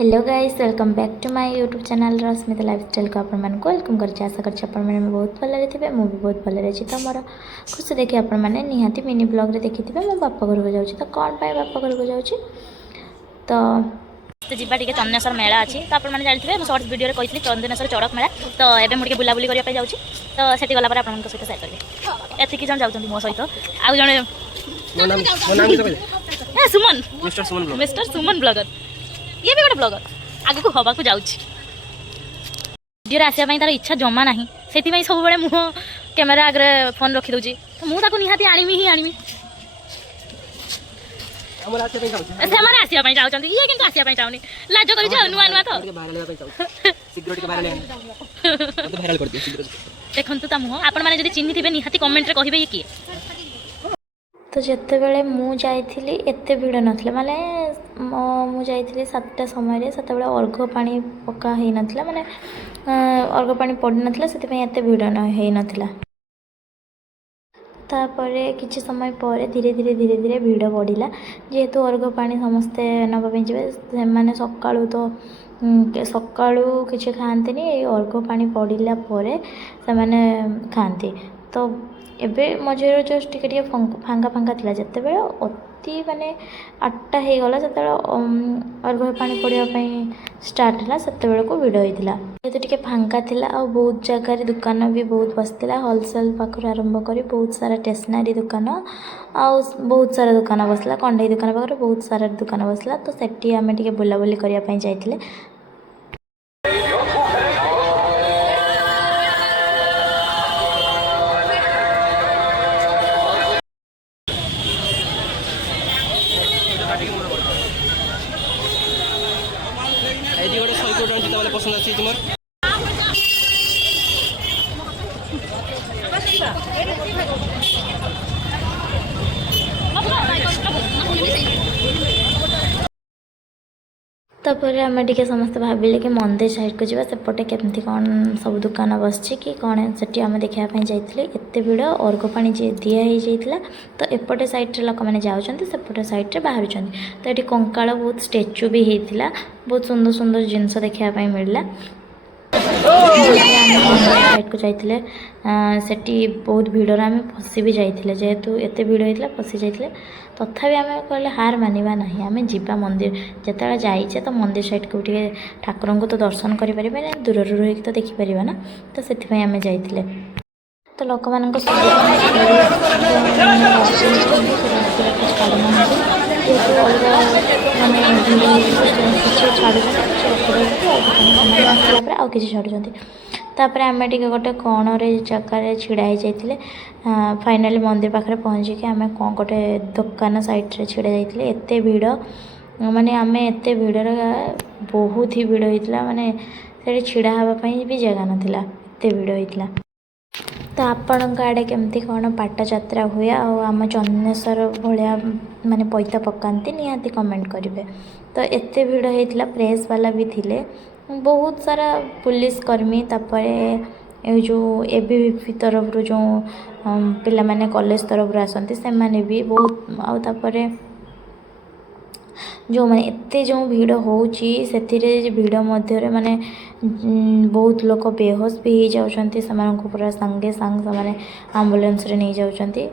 Hello guys, welcome back to my YouTube channel Rashmita lifestyle को आपण मानक वेलकम करछि। आशा करछि आपण माने बहुत भले थे, मु भी बहुत भले रही। तो मोर खुशी देखि आपण माने निहाती मिनी ब्लॉग रे देखिथिबे मो बापा घर को जाउछि। तो कोन पाए बापा घर को जाउछि तो जीवा टिके चंदनेश्वर मेला अछि। तो आपण माने जानिथिबे मो शॉर्ट्स वीडियो रे कहितली चंदनेश्वर चौड़क मेला। तो एबे मु टिके बुलाबुली करिया पे जाउछि। तो सेठी गला पर आपण मन सहित शेयर करबे। एथि कि जन जाउछन्ती मो सहित आ जने मो नाम कि कहले सुमन, मिस्टर सुमन ब्लॉगर। ये भी गोटे ब्लॉगर आगे को हवा को जाउछि। वीडियो आसिया तार इच्छा जमा ना से सब बड़े मुह कैमेरा आगे फोन रखी दूची। तो मुझे निहाती आनमी ही आनमी आसिया चाहते ये कि आसिया चाहूनी लाज कर नुआ नुआ तो देखु मुह आपण मैंने चिन्ह थे निहाती कमेंट रे कहिबे ये किए। तो जिते बड़े मुझे एत भिड़ ना माने मुझे 7टा समय से अर्घ पानी पका हो ना माने अर्घ पानी पड़ ना से एत भिड़ होना। तापरे किसी समय पर धीरे धीरे धीरे धीरे भिड़ बढ़ला जेहेतु अर्घ पानी समस्ते नापी जी से सकालू तो सकालू किसी खाती अर्घ पानी पड़ला से खाती। तो एबे मझे जस्ट टिके फांका फांका थिला जते बेले अति माने 8टा हो गला जते अर्घ पानी पड़ापी स्टार्ट है से को भिड़ होता जेहेतु टिके फांका थिला आ बहुत जगह दुकान भी बहुत बसला होलसेल पाखर आरंभ कर बहुत सारा स्टेशनरी दुकान आ बहुत सारा दुकान बसला कंडई दुकान पाखर बहुत सारा दुकान बसला। तो सेठी आमे टिके बुलाबुली करने जाइए। पसंद अच्छी तुम तापर आम टे समस्ते भाविले कि मंदिर साइड को जावा सेपटे केमती कौन सब दुकान बसची कि कौन से आम देखापी जाइए। एत भिड़ अर्घ पानी जी दिया जाइए। तो एपटे साइड लोक मैंने जाऊँच सेपटे साइड बाहर। तो ये कंकाल बहुत स्टेचू भी होता बहुत सुंदर सुंदर जिनस देखापी मिलला। साइड को जाइए सेठी बहुत भिड़ आम फसी भी जाइए जेहेतु एत भिड़ होता फसी जाइए। तथापि आम कहले हार मानिबा नहीं आम जीवा मंदिर जिते जाइए तो मंदिर साइड को टे ठाकुर को तो दर्शन करें दूर रही तो देखिपर ना। तो से आम जाइए। तो लोक मान छाड़ किसी छाड़ुं। तापर आम टे गोटे कणरे जगार छिड़ा जाइए। फाइनाली मंदिर पाखे पहुँचिकी आम कौन गोटे दुकान साइड छिड़ा जाइए। एत भिड़ माने आम एत भिड़ बहुत ही भिड़ होता माने से छिड़ा हाँपाई भी जगह नाला एत भिड़ होता। तो आपण आड़े केमती कौन पाट जात्रा हुए आम चंदनेश्वर भाया माने पैता पकाती निहाती कमेंट करेंगे। तो एत भिड़ होता प्रेस वाला भी थिले बहुत सारा पुलिस कर्मी तापर जो एबीवीपी तरफ जो पिला माने कॉलेज तरफ आसती से माने भी बहुत आपर जो मैंने एत जो भिड़ होची से भिड़ मध्य माने बहुत लोग बेहोश भी हो जाउछंती से पूरा संगे संग से आम्बुलेंस रे नहीं जाउछंती।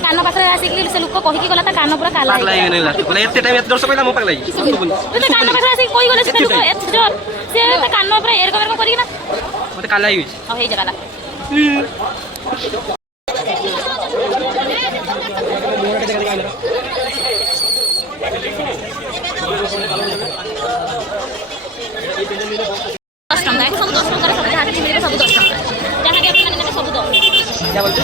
कान पाखे आसिक से लोक कहीकि गला कान पूरा काला एत टाइम एत दर्श पहला मो पागला कान पाखे आसिक कही गले से लोक एत जोर से कान पूरा एरकम करी ना मते काला ही हे जगला सब 10 टंका सब जहाँ मिले सब 10 टंका जहाँ भी सब 10 क्या बोलते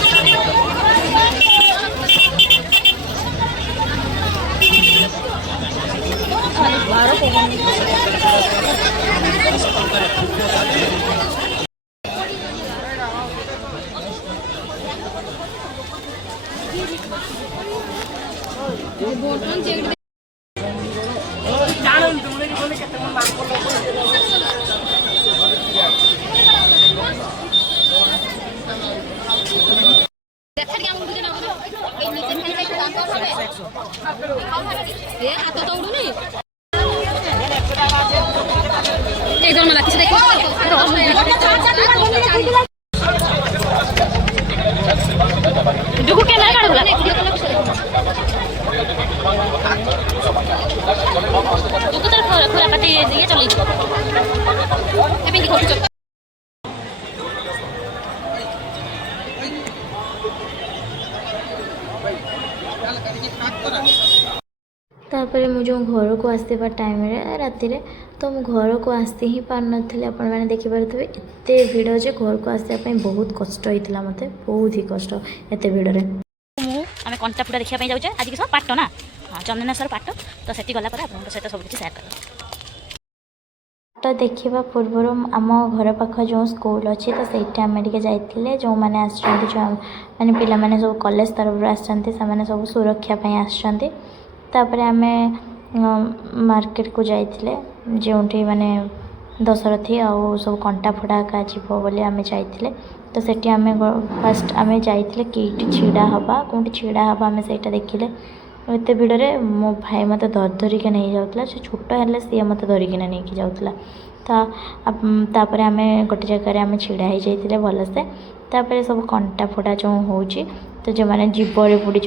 तापर मुझे घर को आसवा टाइम राति तो मु घर को आसी ही पार नी आपण मैंने देखिपे एत भिड़ जे घर को आसवाई बहुत कष्ट होता मत बहुत ही कष्ट एत भिड़ आम कंटाफुटा देखा जाऊे आज कि पाट ना चंदनेश्वर पाट तो से गला सहित सब किसी सेयार कर तो देखा पूर्व आम घर पाख जो स्कूल अच्छी तो सही आम जाइए जो मैंने आसने जो मैंने पिला माने सब कॉलेज तरफ आसते सब सुरक्षापी आसपर आम मार्केट को जाइए जो माने दशरथी आउ सब कंटा फोड़ा का जीव बोली आम जाइए तो सेठी आम फास्ट आम जाइए कि छिड़ा हवा कौटी छिड़ा हवा आम से देखिले एत भिड़े मो भाई मत धरिक नहीं जाऊला से छोट है सी मत धरिकी नहीं जाऊला तापर आम गोटे जगह आम छिड़ा हो जाइए भलसे तापर सब कंटा फोड़ा जो हो तो जो मैंने जीवरे बुड़ी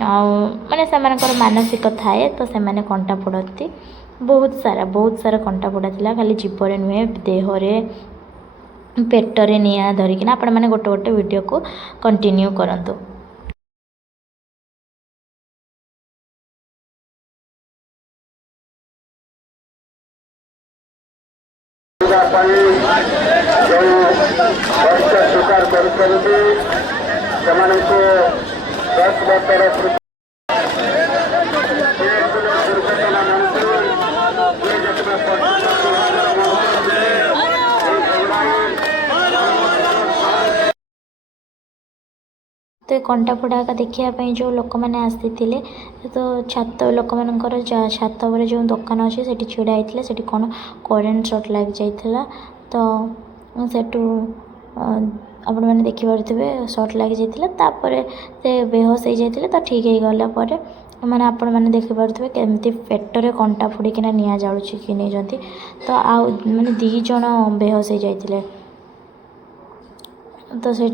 माने से मानसिक थाए तो से मैंने कंटा फोड़ती बहुत सारा कंटा फोड़ा था खाली जीवरे नुहे देहरे पेटरे निआ धरिकिना आपण मैंने गोटे गोटे वीडियो को कंटिन्यू करंतु। स्वीकार कर तो कंटा फोड़ा का देखापी जो लोक मैंने आसी तो छात लोक मान छात पर जो दुकान अच्छे से छिड़ा होता से कौन करेन्ट सर्ट लग जाता तो सेठू आपण मैंने देखिपे सर्ट लग जाता से बेहोश हो जाते तो ठीक हो गला मैंने आपण मैंने देखिपे केमती पेटरे कंटा फोड़िकिना निआ जाऊँगी कि नहीं तो आ मैंने 2 जन बेहोश हो जाते तो से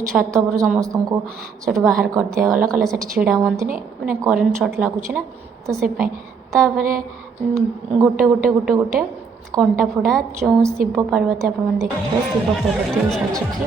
छात पर समस्त को सेठू बाहर कर दिया गला कहले से छिड़ा हमें मैंने करेन्ट सर्ट लगुच ना तो से गोटे गोटे गोटे गोटे कंटा फोड़ा जो शिव पार्वती आप देखिए शिव पार्वती सचिकी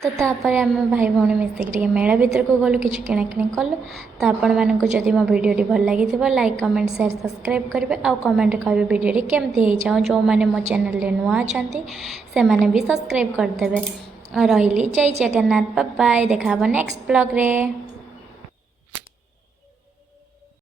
तो तापर आम भाई भौणी मिसिक मेला भितर को गलु कि किणाकिणी कलु। तो आपण मानक जदि मो भिडियोटी भल लगी लाइक कमेंट शेयर सब्सक्राइब करेंगे आउ कमेंट करेंगे भिडियोटी केमती हो जो मैंने मो चैनल नुआ अच्छा से मैंने भी सब्सक्राइब करदे। रही जय जगन्नाथ बाय देखा नेक्स्ट ब्लॉग रे।